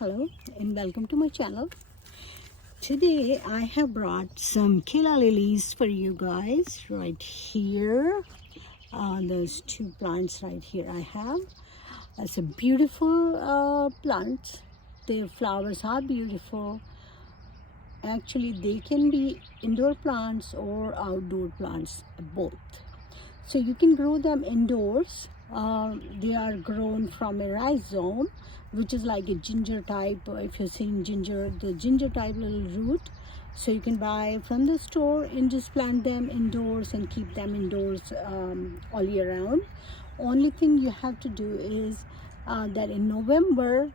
Hello and welcome to my channel. Today I have brought some Calla Lilies for you guys right here. There's two plants right here I have. It's a beautiful plant. Their flowers are beautiful. Actually, they can be indoor plants or outdoor plants, both. So you can grow them indoors. They are grown from a rhizome, which is like a ginger type. If you're seeing ginger, the ginger type little root. So you can buy from the store and just plant them indoors and keep them indoors all year round. Only thing you have to do is that in November,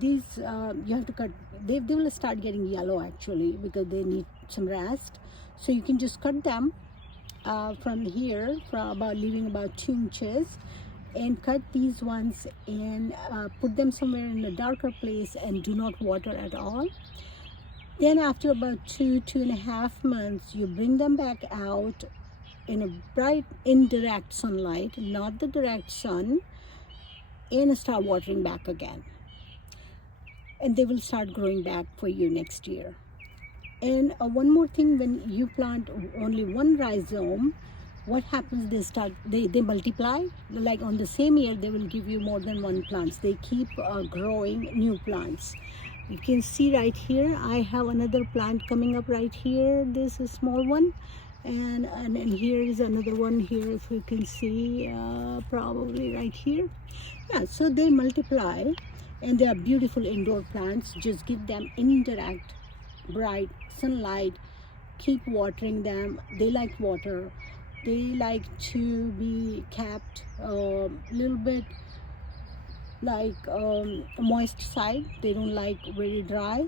these you have to cut. They will start getting yellow actually because they need some rest. So you can just cut them from here, leaving about 2 inches, and cut these ones and put them somewhere in a darker place and do not water at all. Then after about 2.5 months, you bring them back out in a bright indirect sunlight, not the direct sun, and start watering back again. And they will start growing back for you next year. And one more thing, when you plant only one rhizome, what happens, they multiply. Like on the same year, they will give you more than one plants. They keep growing new plants. You can see right here, I have another plant coming up right here. This is a small one. And here is another one here, if you can see, probably right here. Yeah, so they multiply and they are beautiful indoor plants. Just give them indirect, bright sunlight, keep watering them. They like water. They like to be kept a little bit like moist side. They don't like very dry,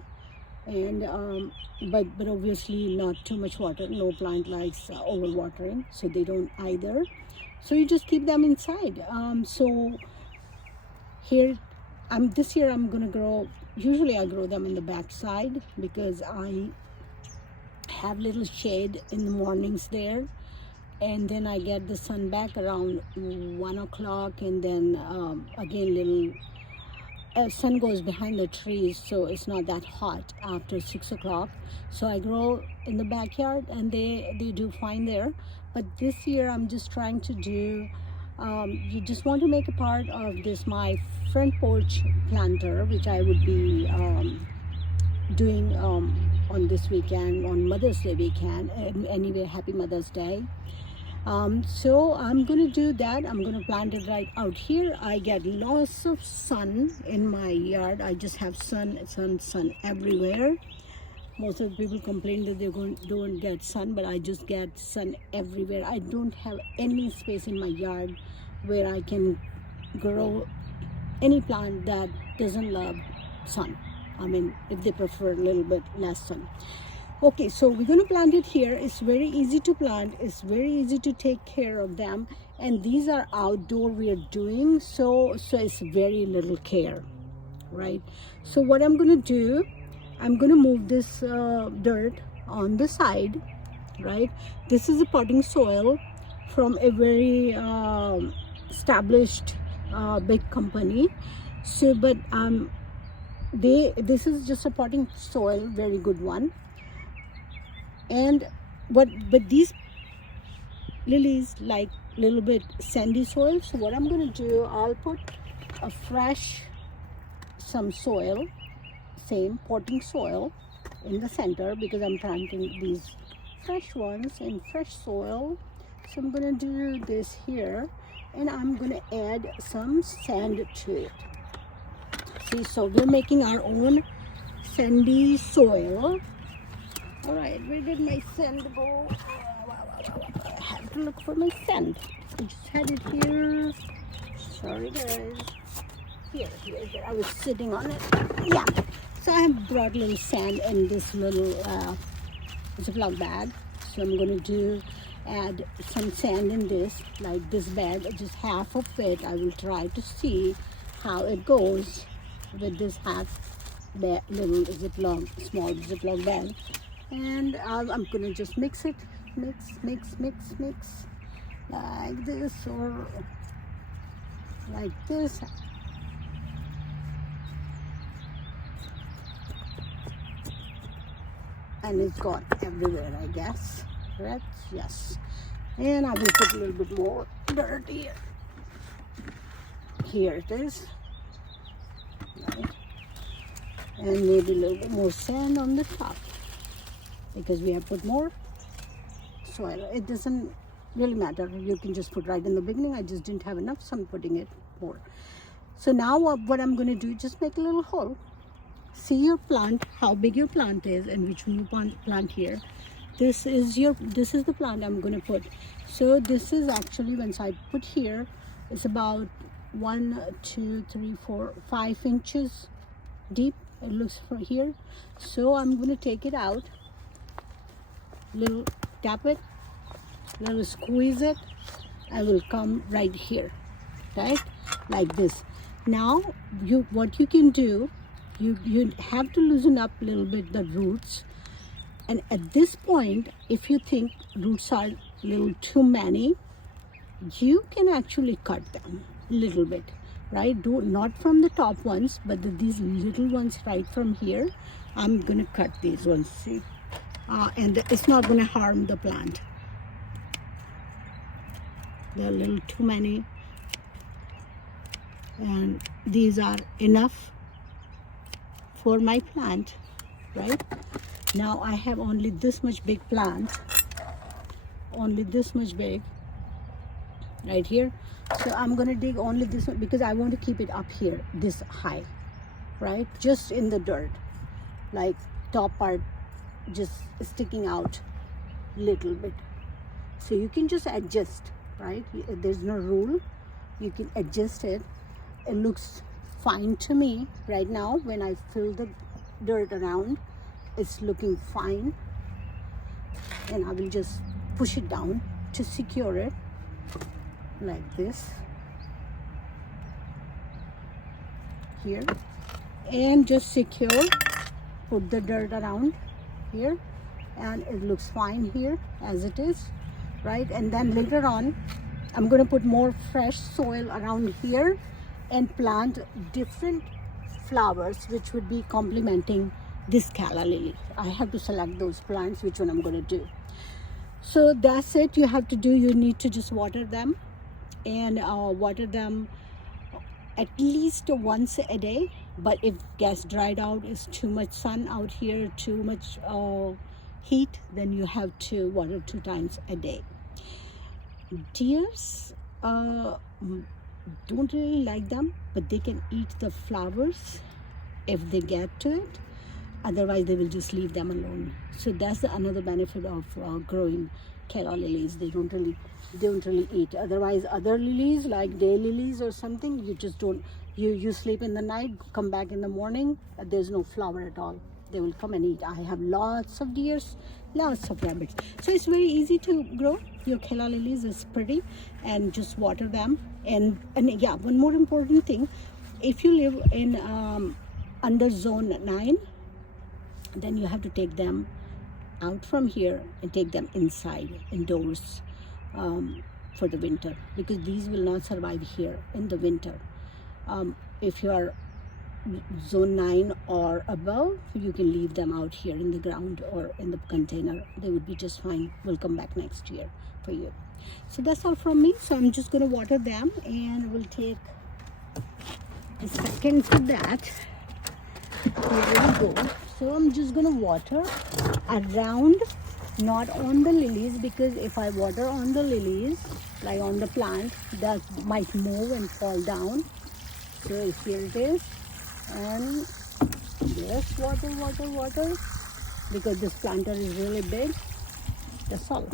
and but obviously not too much water. No plant likes over watering, so they don't either. So you just keep them inside. So here this year I'm gonna grow, usually I grow them in the back side because I have little shade in the mornings there, and then I get the sun back around 1 o'clock, and then again little sun goes behind the trees, so it's not that hot after 6 o'clock. So I grow in the backyard and they do fine there. But this year I'm just trying to do you just want to make a part of this my front porch planter, which I would be doing on this weekend, on Mother's Day weekend. Anyway, happy Mother's Day. So I'm gonna do that. I'm gonna plant it right out here. I get lots of sun in my yard. I just have sun everywhere. Most of the people complain that they don't get sun, but I just get sun everywhere. I don't have any space in my yard where I can grow any plant that doesn't love sun. I mean, if they prefer a little bit less sun. Okay, so we're going to plant it here. It's very easy to plant. It's very easy to take care of them. And these are outdoor we are doing, so it's very little care, right? So what I'm going to do, I'm going to move this dirt on the side, right? This is a potting soil from a very established big company. So, but this is just a potting soil, very good one. And but these lilies like little bit sandy soil. So what I'm going to do, I'll put a some soil, same potting soil in the center, because I'm planting these fresh ones in fresh soil. So I'm going to do this here, and I'm going to add some sand to it. See, so we're making our own sandy soil. All right, where did my sand go? I have to look for my sand. I just had it here. Sorry, guys. Here. I was sitting on it. Yeah. So I have brought a little sand in this little Ziploc bag. So I'm going to add some sand in this, like this bag, just half of it. I will try to see how it goes with this little small Ziploc bag. And I'm gonna just mix it, mix like this or like this. and it's got everywhere, I guess. Right? Yes. And I will put a little bit more dirt here. Here it is. Right. And maybe a little bit more sand on the top, because we have put more soil. It doesn't really matter. You can just put right in the beginning. I just didn't have enough, so I'm putting it more. So now what I'm going to do, just make a little hole. See your plant, how big your plant is, and which one you plant here. This is the plant I'm going to put. So this is actually, once I put here, it's about 1, 2, 3, 4, 5 inches deep. It looks from here. So I'm going to take it out, little tap it, little squeeze it. I will come right here, right, like this. Now what you can do, you have to loosen up a little bit the roots, and at this point, if you think roots are a little too many, you can actually cut them a little bit, right? Do not from the top ones, but these little ones right from here. I'm gonna cut these ones, see, and it's not gonna harm the plant. They're a little too many, and these are enough for my plant, right? Now I have only this much big plant, only this much big right here. So I'm gonna dig only this one, because I want to keep it up here this high, right? Just in the dirt, like top part just sticking out a little bit. So you can just adjust, right? There's no rule, you can adjust it. It looks fine to me right now. When I fill the dirt around, it's looking fine, and I will just push it down to secure it like this here, and just secure, put the dirt around here, and it looks fine here as it is, right? And then later on I'm going to put more fresh soil around here and plant different flowers which would be complementing this calla lily. I have to select those plants, which one I'm going to do. So that's it. You have to do, you need to just water them, and water them at least once a day. But if gets dried out, is too much sun out here, too much heat, then you have to water 2 times a day. Deers don't really like them, but they can eat the flowers if they get to it. Otherwise they will just leave them alone. So that's another benefit of growing calla lilies. They don't really eat. Otherwise other lilies like day lilies or something, you just don't, you sleep in the night, come back in the morning, there's no flower at all. They will come and eat. I have lots of deers, lots of rabbits. So it's very easy to grow your calla lilies. Is pretty, and just water them. And yeah, one more important thing, if you live in under zone 9, then you have to take them out from here and take them indoors for the winter, because these will not survive here in the winter. If you are zone 9 or above, you can leave them out here in the ground or in the container. They would be just fine. We'll come back next year for you. So that's all from me. So I'm just going to water them, and we'll take a second for that. Here we go. So I'm just going to water around, not on the lilies, because if I water on the lilies, like on the plant, that might move and fall down. So here it is, and just water, because this planter is really big. That's all.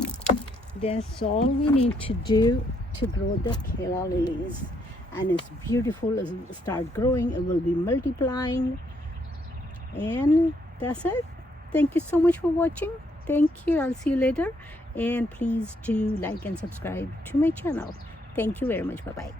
That's all we need to do to grow the calla lilies, and it's beautiful. It'll start growing, it will be multiplying, and that's it. Thank you so much for watching. Thank you. I'll see you later, and please do like and subscribe to my channel. Thank you very much. Bye bye.